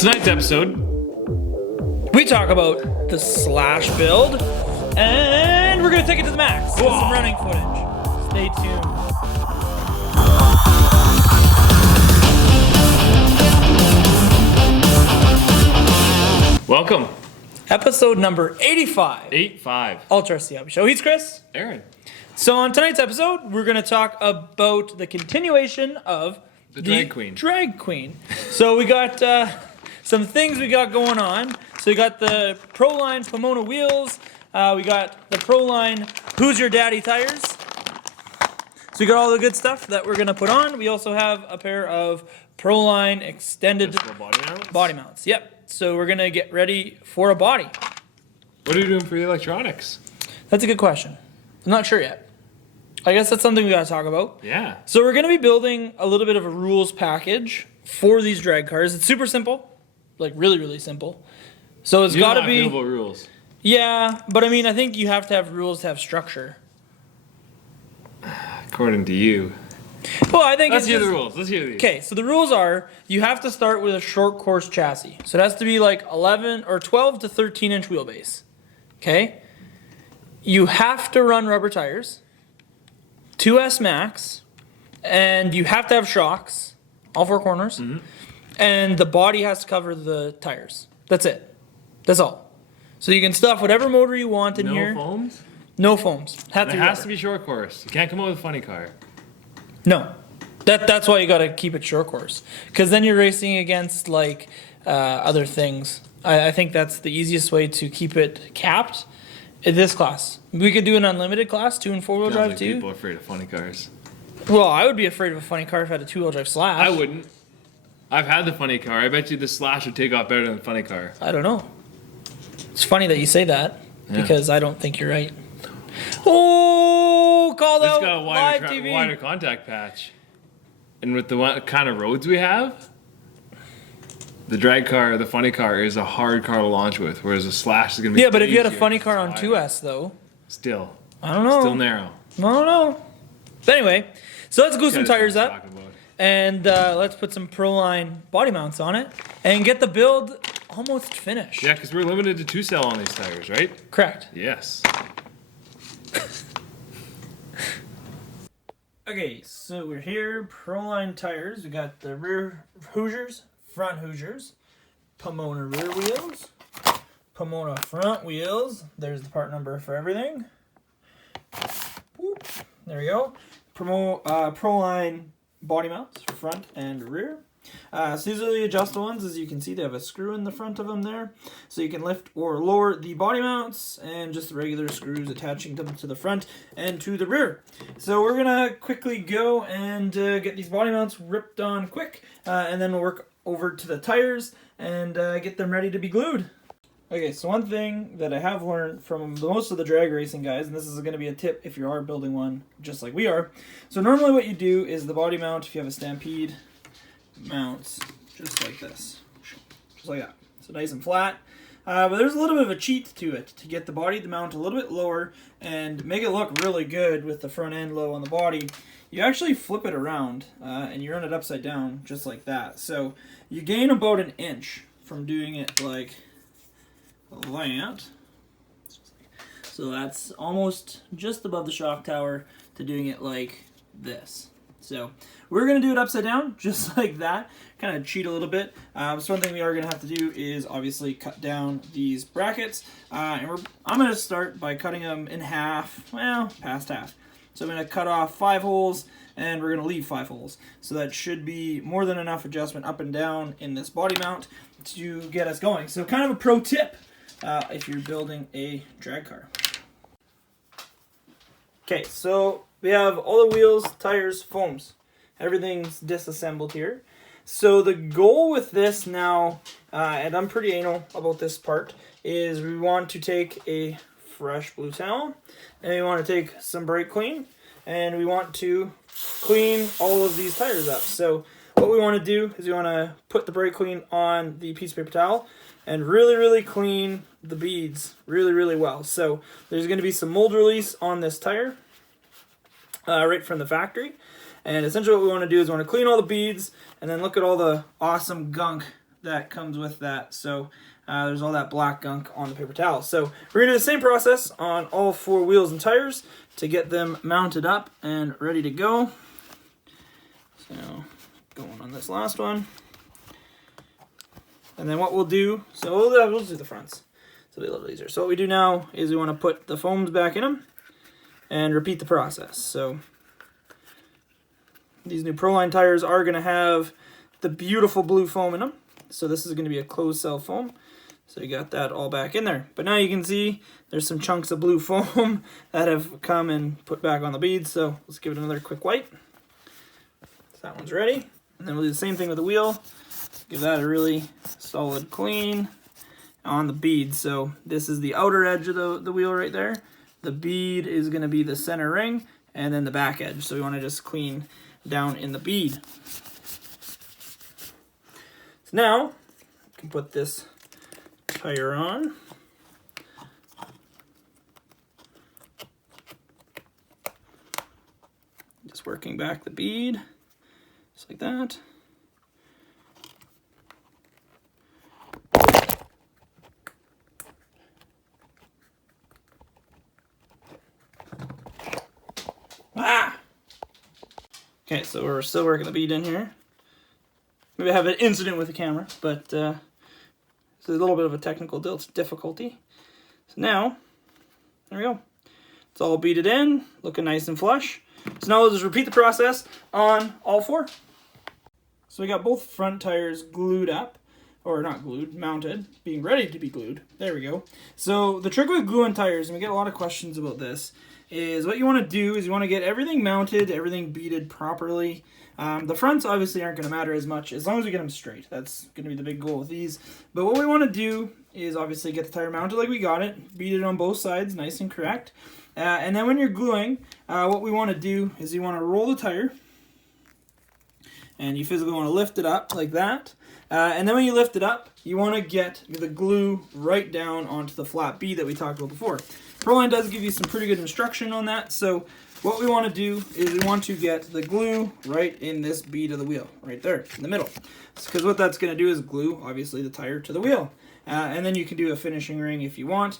On tonight's episode, we talk about the slash build, and we're going to take it to the max with some running footage. Stay tuned. welcome. Episode number 85. 8-5. Ultra Hobby Show. He's Chris. Aaron. So on tonight's episode, we're going to talk about the continuation of The drag queen. Drag queen. So we got some things we got going on. So we got the Proline Pomona wheels. We got the Proline Who's Your Daddy tires. So we got all the good stuff that we're going to put on. We also have a pair of Proline extended body mounts. Yep. So we're going to get ready for a body. What are you doing for the electronics? That's a good question. I'm not sure yet. I guess that's something we got to talk about. Yeah. So we're going to be building a little bit of a rules package for these drag cars. It's super simple. Like really, really simple. So it's got to be... rules. Yeah, but I mean, I think you have to have rules to have structure. According to you. Well, I think Let's hear the rules. Let's hear these. Okay, so the rules are you have to start with a short course chassis. So it has to be like 11 or 12 to 13 inch wheelbase. Okay? You have to run rubber tires, 2S Max, and you have to have shocks, all four corners, and the body has to cover the tires. That's it. That's all. So you can stuff whatever motor you want in here. No foams? No foams. It has to be short course. You can't come up with a funny car. No. That's why you got to keep it short course. Because then you're racing against like other things. I think that's the easiest way to keep it capped in this class. We could do an unlimited class, 2 and 4-wheel drive too. People are afraid of funny cars. Well, I would be afraid of a funny car if I had a 2-wheel drive slash. I wouldn't. I've had the funny car. I bet you the slash would take off better than the funny car. I don't know. It's funny that you say that because I don't think you're right. Oh, called out It's got a live TV. wider contact patch. And with the kind of roads we have, the drag car, the funny car, is a hard car to launch with, whereas a slash is going to be but if you had a easier. funny car on It's 2S though, Still. I don't know. Still narrow. I don't know. But anyway, so let's glue some That's what tires I'm up. talking about. And let's put some Proline body mounts on it and get the build almost finished. Yeah, because we're limited to 2-cell on these tires, right? Correct. Yes. Okay, so we're here. Proline tires. We got the rear Hoosiers, front Hoosiers, Pomona rear wheels, Pomona front wheels. There's the part number for everything. Boop. There we go. Proline body mounts, front and rear. So these are the adjustable ones. As you can see, they have a screw in the front of them there. So you can lift or lower the body mounts and just the regular screws attaching them to the front and to the rear. So we're going to quickly go and get these body mounts ripped on quick. And then we'll work over to the tires and get them ready to be glued. Okay, so one thing that I have learned from most of the drag racing guys, and this is going to be a tip if you are building one just like we are. So normally what you do is the body mount, if you have a Stampede, mounts just like this, just like that. So nice and flat. But there's a little bit of a cheat to it to get the body to mount a little bit lower and make it look really good with the front end low on the body. You actually flip it around and you run it upside down just like that. So you gain about an inch from doing it like that. So that's almost just above the shock tower to doing it like this. So we're going to do it upside down, just like that, kind of cheat a little bit. So one thing we are going to have to do is obviously cut down these brackets. I'm going to start by cutting them in half, well, past half. So I'm going to cut off 5 holes, and we're going to leave 5 holes. So that should be more than enough adjustment up and down in this body mount to get us going. So kind of a pro tip if you're building a drag car. Okay, so we have all the wheels, tires, foams. Everything's disassembled here. So the goal with this now, and I'm pretty anal about this part, is we want to take a fresh blue towel, and we want to take some brake clean, and we want to clean all of these tires up. So what we want to do is we want to put the brake clean on the piece of paper towel and really, really clean the beads really, really well. So there's going to be some mold release on this tire right from the factory. And essentially what we want to do is we want to clean all the beads and then look at all the awesome gunk that comes with that. So there's all that black gunk on the paper towel. So we're gonna do the same process on all 4 wheels and tires to get them mounted up and ready to go. So going on this last one. And then what we'll do, so we'll do the fronts. So it'll be a little easier. So what we do now is we want to put the foams back in them and repeat the process. So these new Proline tires are going to have the beautiful blue foam in them. So this is going to be a closed cell foam. So you got that all back in there. But now you can see there's some chunks of blue foam that have come and put back on the beads. So let's give it another quick wipe. So that one's ready. And then we'll do the same thing with the wheel. Give that a really solid clean on the bead. So this is the outer edge of the wheel right there. The bead is going to be the center ring and then the back edge. So we want to just clean down in the bead. So now you can put this tire on. Just working back the bead, just like that. Okay, so we're still working the bead in here. Maybe I have an incident with the camera, but it's a little bit of a technical difficulty. So now, there we go. It's all beaded in, looking nice and flush. So now we'll just repeat the process on all 4. So we got both front tires glued up, or not glued, mounted, being ready to be glued. There we go. So the trick with gluing tires, and we get a lot of questions about this, is what you want to do is you want to get everything mounted, everything beaded properly. The fronts obviously aren't going to matter as much as long as we get them straight. That's going to be the big goal with these. But what we want to do is obviously get the tire mounted like we got it, beat it on both sides, nice and correct. And then when you're gluing, what we want to do is you want to roll the tire, and you physically want to lift it up like that. And then when you lift it up, you want to get the glue right down onto the flat bead that we talked about before. Proline does give you some pretty good instruction on that. So what we want to do is we want to get the glue right in this bead of the wheel, right there in the middle. Because what that's going to do is glue, obviously, the tire to the wheel. And then you can do a finishing ring if you want,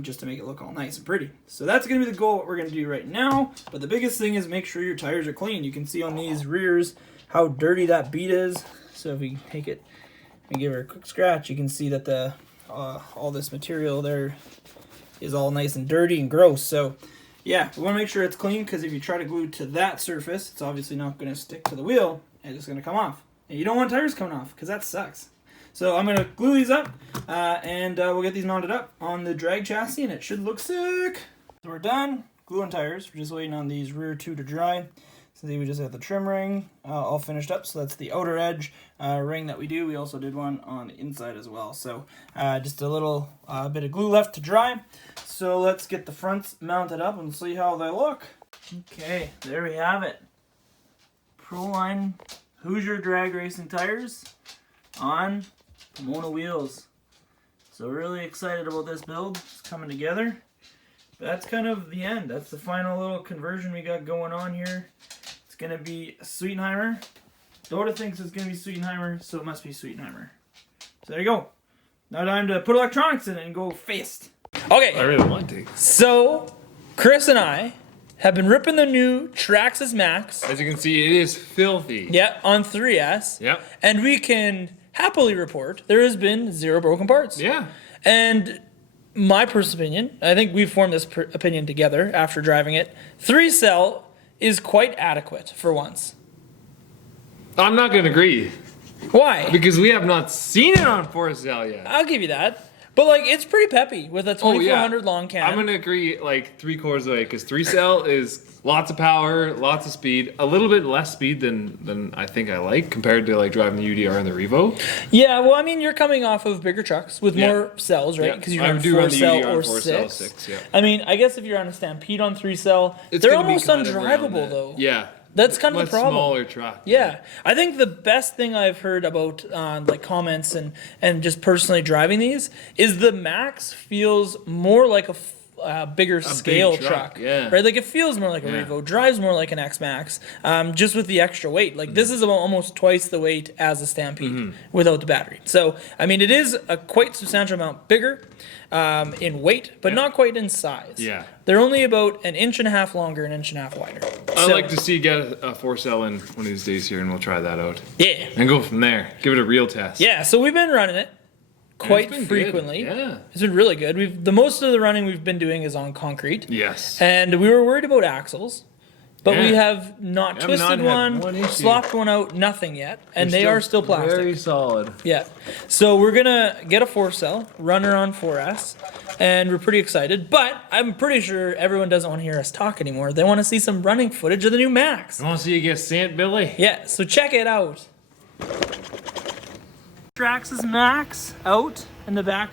just to make it look all nice and pretty. So that's going to be the goal, what we're going to do right now. But the biggest thing is make sure your tires are clean. You can see on these rears how dirty that bead is. So if we take it and give her a quick scratch, you can see that the all this material there is all nice and dirty and gross. So yeah, we want to make sure it's clean, because if you try to glue to that surface, it's obviously not going to stick to the wheel and it's going to come off. And you don't want tires coming off, because that sucks. So I'm going to glue these up and we'll get these mounted up on the drag chassis, and it should look sick. So we're done gluing tires. We're just waiting on these rear 2 to dry. So we just have the trim ring all finished up. So that's the outer edge ring that we do. We also did one on the inside as well. So just a little bit of glue left to dry. So let's get the fronts mounted up and see how they look. Okay, there we have it. Proline Hoosier drag racing tires on Pomona wheels. So really excited about this build. It's coming together. But that's kind of the end. That's the final little conversion we got going on here. It's going to be a Sweetenheimer. Dota thinks it's going to be Sweetenheimer, so it must be Sweetenheimer. So there you go. Now time to put electronics in it and go fast. Okay. I really want to. So, Chris and I have been ripping the new Traxxas Maxx. As you can see, it is filthy. Yeah, on 3S. Yep. And we can happily report there has been 0 broken parts. Yeah. And my personal opinion, I think we've formed this opinion together after driving it, 3-cell is quite adequate for once. I'm not going to agree. Why? Because we have not seen it on 4-cell yet. I'll give you that. But like, it's pretty peppy with a 2400 long can. I'm going to agree like 3/4 of the way, because 3-cell is lots of power, lots of speed, a little bit less speed than I think I like compared to like driving the UDR and the Revo. Yeah, well, I mean, you're coming off of bigger trucks with more cells, right? Because you're on 4-cell or 6. Yeah. I mean, I guess if you're on a Stampede on 3-cell, they're almost undrivable though. Yeah. That's kind of the problem. Smaller truck. Yeah. I think the best thing I've heard about like comments and just personally driving these is the Max feels more like bigger scale truck, yeah. right? Like it feels more like a Revo, drives more like an X Max, just with the extra weight. Like this is about almost twice the weight as a Stampede without the battery. So I mean, it is a quite substantial amount bigger in weight, but not quite in size. Yeah. They're only about 1.5 inches longer, 1.5 inches wider. I'd like to see get a 4-cell in one of these days here, and we'll try that out. Yeah. And go from there. Give it a real test. Yeah. So we've been running it quite been frequently. Good. Yeah. It's been really good. The most of the running we've been doing is on concrete. Yes. And we were worried about axles, but we Yeah. have not have twisted not had one issue. slopped one out, nothing yet, and they are still plastic. Very solid. Yeah. So we're gonna get a 4-cell, run her on 4S, and we're pretty excited. But I'm pretty sure everyone doesn't want to hear us talk anymore. They want to see some running footage of the new Max. You want to see you get sent, Billy? Yeah. So check it out. Traxxas Maxx out in the back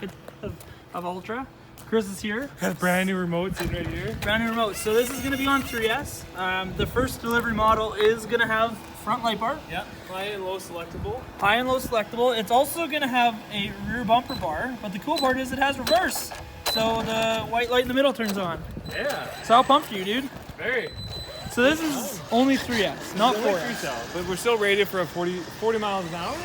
of Ultra. Chris is here. Got a brand new remote sitting right here. Brand new remote. So this is going to be on 3S. The first delivery model is going to have front light bar. Yeah. High and low selectable. High and low selectable. It's also going to have a rear bumper bar, but the cool part is it has reverse. So the white light in the middle turns on. Yeah. So how pumped are you, dude? Very. So this is only 3S, not 4S. But we're still rated for a 40 miles an hour.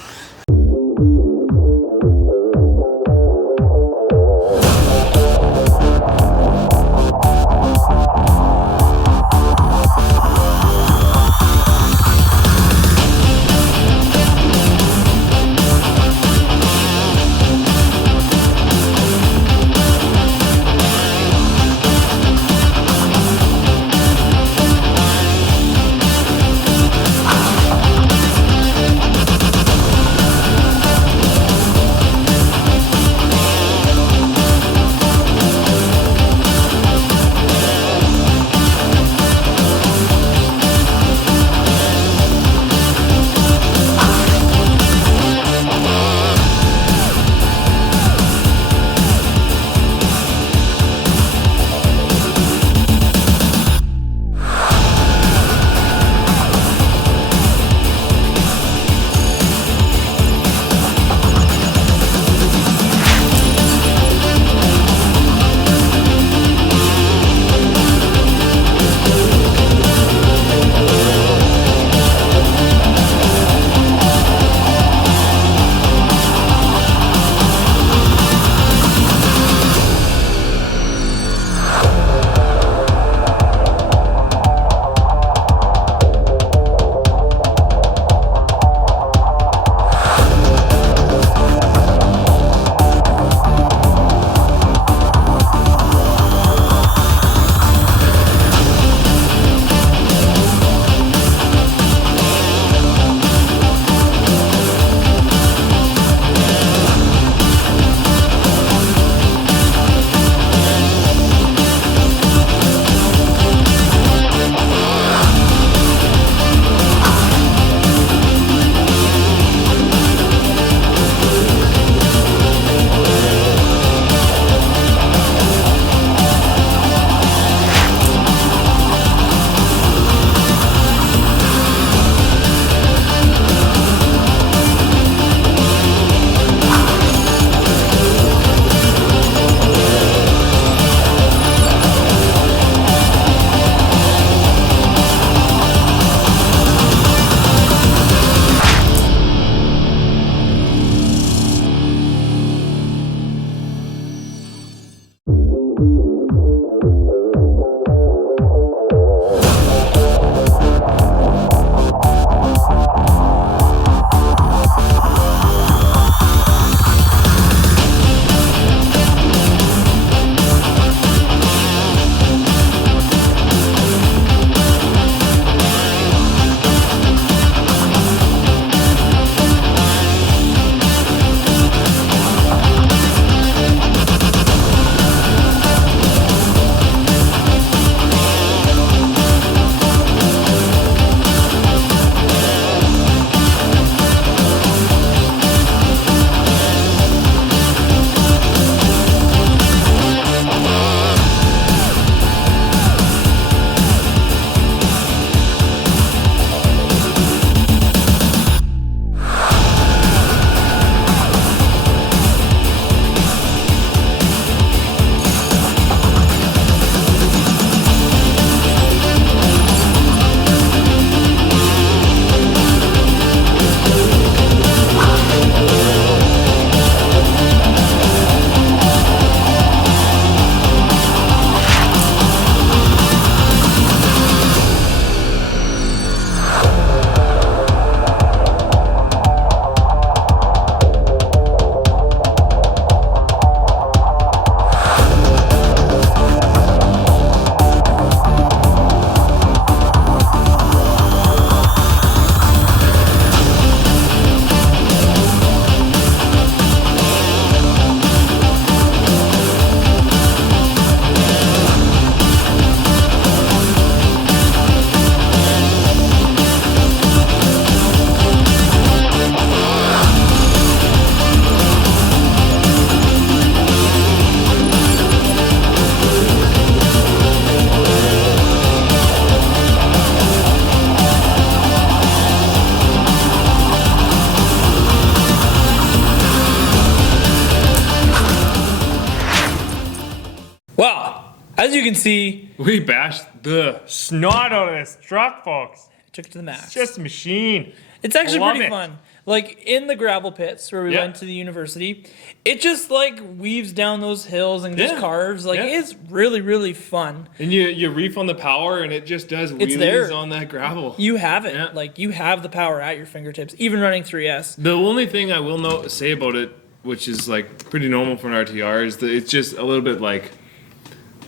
Well, as you can see, We bashed the snot out of this truck, folks. I took it to the max. It's just a machine. It's actually Love pretty it. fun. Like in the gravel pits where we Yeah. went to the university, it just like weaves down those hills and just Yeah. carves. Like Yeah. it's really, really fun. And you reef on the power, and it just does wheelies there. on that gravel. You have it. Yeah. Like you have the power at your fingertips, even running 3S. The only thing I will say about it, which is like pretty normal for an RTR, is that it's just a little bit like,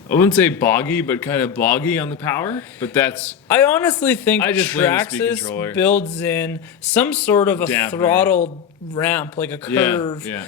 I wouldn't say boggy, but kind of boggy on the power. But that's I honestly think I just blame the speed Traxxas controller. builds in some sort of a Dampener. throttled ramp, like a curve, yeah.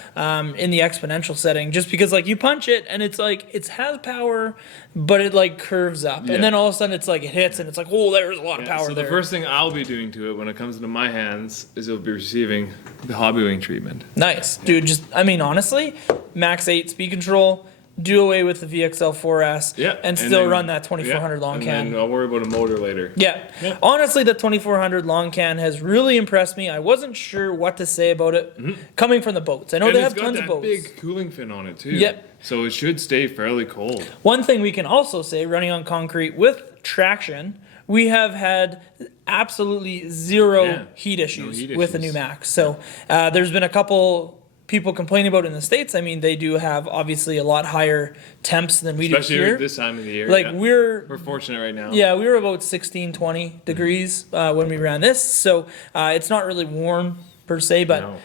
in the exponential setting, just because like you punch it and it's like it has power, but it like curves up, Yeah. and then all of a sudden it's like it hits and it's like, oh, there's a lot of power so there. the first thing I'll be doing to it when it comes into my hands is it'll be receiving the hobby wing treatment. Nice, dude. Just I mean, honestly, max 8 speed control. Do away with the VXL 4S, Yeah, and still then- run that 2400 long and can. then I'll worry about a motor later. Yeah. Yeah. Honestly, the 2400 long can has really impressed me. I wasn't sure what to say about it coming from the boats. I know And they it's have got tons that of boats. big cooling fin on it too. Yep. So it should stay fairly cold. One thing we can also say, running on concrete with traction, we have had absolutely zero Yeah. heat issues heat with the issues. new Max. So there's been a couple people complaining about it in the States. I mean, they do have obviously a lot higher temps than we Especially do here. this time of the year. Like yeah. we're fortunate right now. Yeah, we were about 16, 20 degrees when we ran this. So it's not really warm per se, but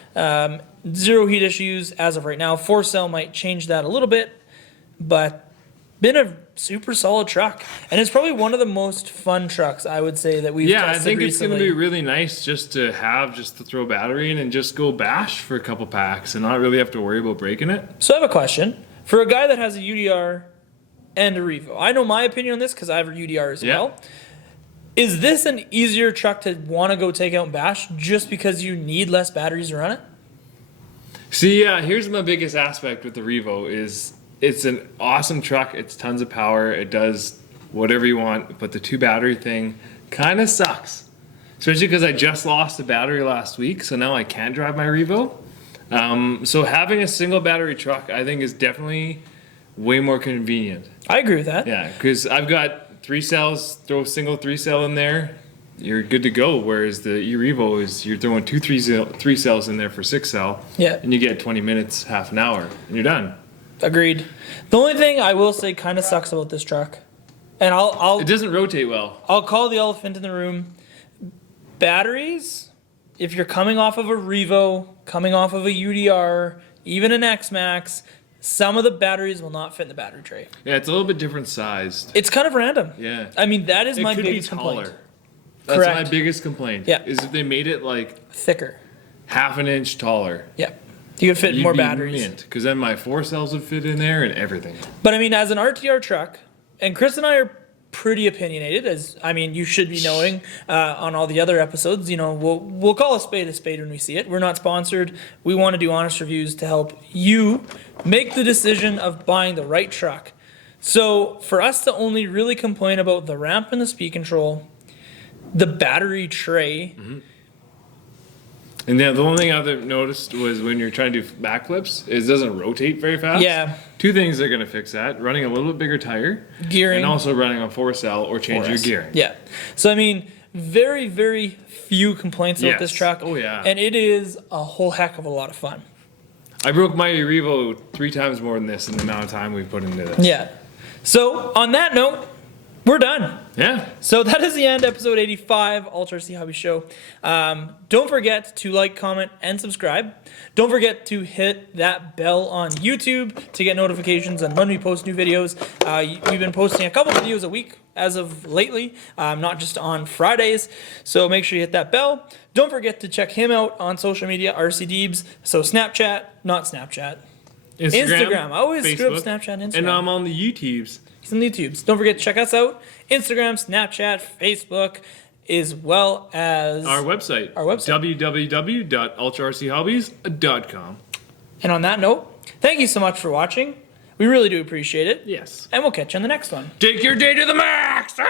zero heat issues as of right now. 4-cell might change that a little bit, but been a super solid truck. And it's probably one of the most fun trucks, I would say, that we've Yeah, I tested think it's recently. going to be really nice just to throw battery in and just go bash for a couple packs and not really have to worry about breaking it. So I have a question. For a guy that has a UDR and a Revo, I know my opinion on this because I have a UDR as Yeah. well. Is this an easier truck to want to go take out and bash just because you need less batteries to run it? See, here's my biggest aspect with the Revo is it's an awesome truck. It's tons of power. It does whatever you want, but the 2 battery thing kind of sucks. Especially because I just lost a battery last week, so now I can't drive my Revo. So having a single battery truck, I think, is definitely way more convenient. I agree with that. Yeah, because I've got 3 cells, throw a single 3-cell in there, you're good to go. Whereas the e-Revo is you're throwing 2 3 cells in there for 6-cell, Yeah. and you get 20 minutes, half an hour, and you're done. Agreed. The only thing I will say kind of sucks about this truck, and It doesn't rotate well. I'll call the elephant in the room. Batteries, if you're coming off of a Revo, coming off of a UDR, even an X-Max, some of the batteries will not fit in the battery tray. Yeah, it's a little bit different sized. It's kind of random. Yeah. I mean, that is It my could be biggest complaint. taller. That's Correct. my biggest complaint. Yeah. Is if they made it like Thicker. half an inch taller. Yeah. You could fit You'd more be batteries. Because then my 4 cells would fit in there and everything. But I mean, as an RTR truck, and Chris and I are pretty opinionated, as I mean, you should be knowing on all the other episodes. You know, we'll call a spade when we see it. We're not sponsored. We want to do honest reviews to help you make the decision of buying the right truck. So for us to only really complain about the ramp and the speed control, the battery tray. Mm-hmm. And then the only thing I've noticed was when you're trying to do backflips, it doesn't rotate very fast. Yeah. 2 things are going to fix that: running a little bit bigger tire, Gearing. and also running a 4-cell or change your 4S. gearing. Yeah. So I mean, very, very few complaints about this Yes. truck. Oh, yeah. And it is a whole heck of a lot of fun. I broke my Revo 3 times more than this in the amount of time we've put into this. Yeah. So on that note, we're done. Yeah. So that is the end, episode 85, Ultra RC Hobby Show. Don't forget to like, comment, and subscribe. Don't forget to hit that bell on YouTube to get notifications on when we post new videos. We've been posting a couple videos a week as of lately, not just on Fridays. So make sure you hit that bell. Don't forget to check him out on social media, RC Deebs. So Snapchat, not Snapchat. Instagram. I always screw up Snapchat and Instagram. And I'm on the YouTubes. He's on the YouTubes. Don't forget to check us out. Instagram, Snapchat, Facebook, as well as Our website. www.ultrarchobbies.com. And on that note, thank you so much for watching. We really do appreciate it. Yes. And we'll catch you on the next one. Take your day to the max! Ah!